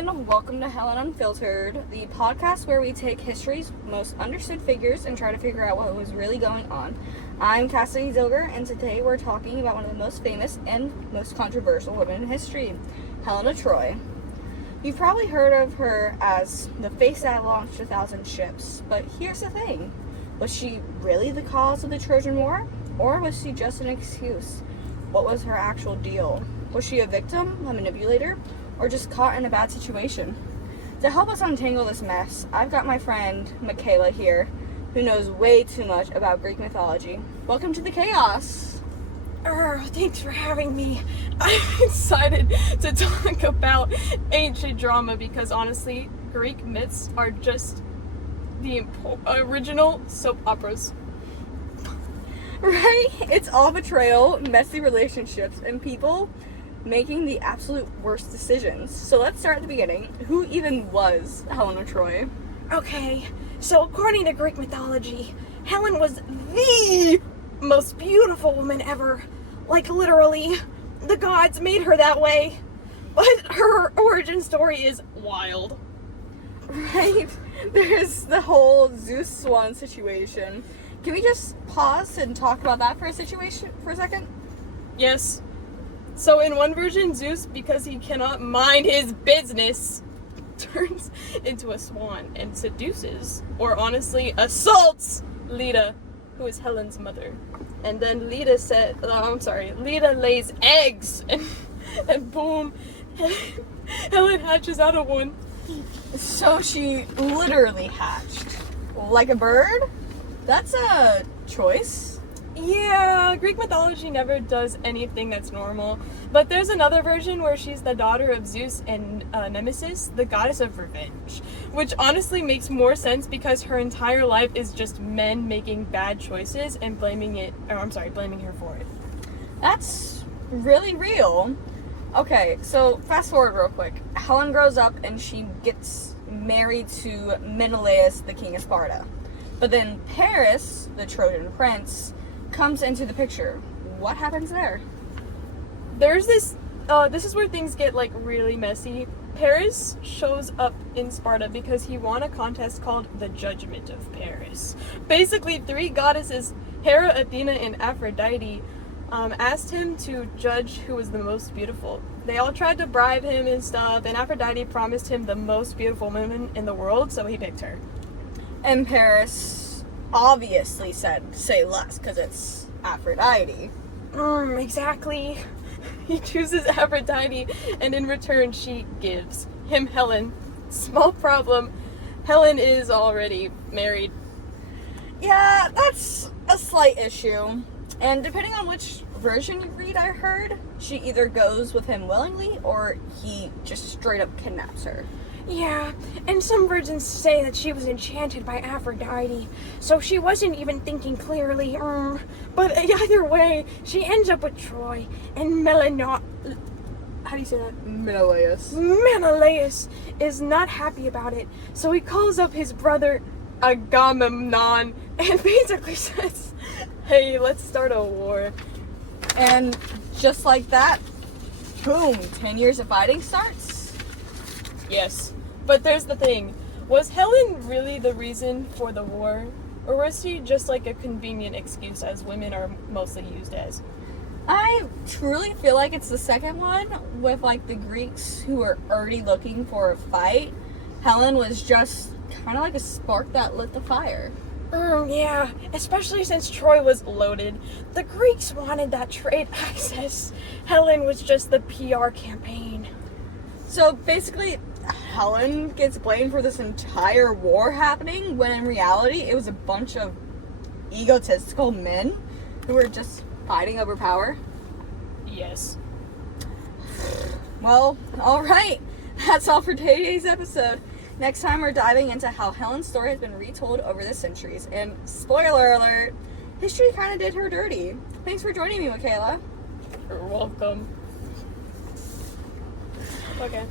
everyone, welcome to Helen Unfiltered, the podcast where we take history's most understood figures and try to figure out what was really going on. I'm Cassidy Zilger, and today we're talking about one of the most famous and most controversial women in history, Helena Troy. You've probably heard of her as the face that launched 1,000 ships, but here's the thing. Was she really the cause of the Trojan War, or was she just an excuse? What was her actual deal? Was she a victim, a manipulator, or just caught in a bad situation? To help us untangle this mess, I've got my friend Michaela here, who knows way too much about Greek mythology. Welcome to the chaos. Thanks for having me. I'm excited to talk about ancient drama because honestly, Greek myths are just the original soap operas. Right? It's all betrayal, messy relationships, and people making the absolute worst decisions. So let's start at the beginning. Who even was Helena Troy? Okay, so according to Greek mythology, Helen was the most beautiful woman ever. Like literally, the gods made her that way. But her origin story is wild. Right? There's the whole Zeus swan situation. Can we just pause and talk about that for a second? Yes. So in one version, Zeus, because he cannot mind his business, turns into a swan and seduces, or honestly assaults, Leda, who is Helen's mother. And then Leda lays eggs, and boom, Helen hatches out of one. So she literally hatched. Like a bird? That's a choice. Yeah, Greek mythology never does anything that's normal. But there's another version where she's the daughter of Zeus and Nemesis, the goddess of revenge. Which honestly makes more sense because her entire life is just men making bad choices and blaming her for it. That's really real. Okay, so fast forward real quick. Helen grows up and she gets married to Menelaus, the king of Sparta. But then Paris, the Trojan prince, comes into the picture. What happens there? There's this is where things get like really messy. Paris shows up in Sparta because he won a contest called the Judgment of Paris. Basically, three goddesses, Hera, Athena, and Aphrodite, asked him to judge who was the most beautiful. They all tried to bribe him and stuff, and Aphrodite promised him the most beautiful woman in the world, so he picked her. And Paris obviously said, say less, because it's Aphrodite. Exactly. He chooses Aphrodite, and in return, she gives him Helen. Small problem. Helen is already married. Yeah, that's a slight issue. And depending on which version you read, I heard, she either goes with him willingly, or he just straight up kidnaps her. Yeah, and some versions say that she was enchanted by Aphrodite, so she wasn't even thinking clearly. But either way, she ends up with Troy, and How do you say that? Menelaus is not happy about it, so he calls up his brother Agamemnon and basically says, hey, let's start a war. And just like that, boom, 10 years of fighting starts? Yes. But there's the thing. Was Helen really the reason for the war? Or was she just like a convenient excuse as women are mostly used as? I truly feel like it's the second one with like the Greeks who were already looking for a fight. Helen was just kind of like a spark that lit the fire. Yeah, especially since Troy was loaded. The Greeks wanted that trade access. Helen was just the PR campaign. So basically, Helen gets blamed for this entire war happening, when in reality, it was a bunch of egotistical men who were just fighting over power. Yes. Well, alright. That's all for today's episode. Next time, we're diving into how Helen's story has been retold over the centuries. And spoiler alert, history kind of did her dirty. Thanks for joining me, Michaela. You're welcome. Okay.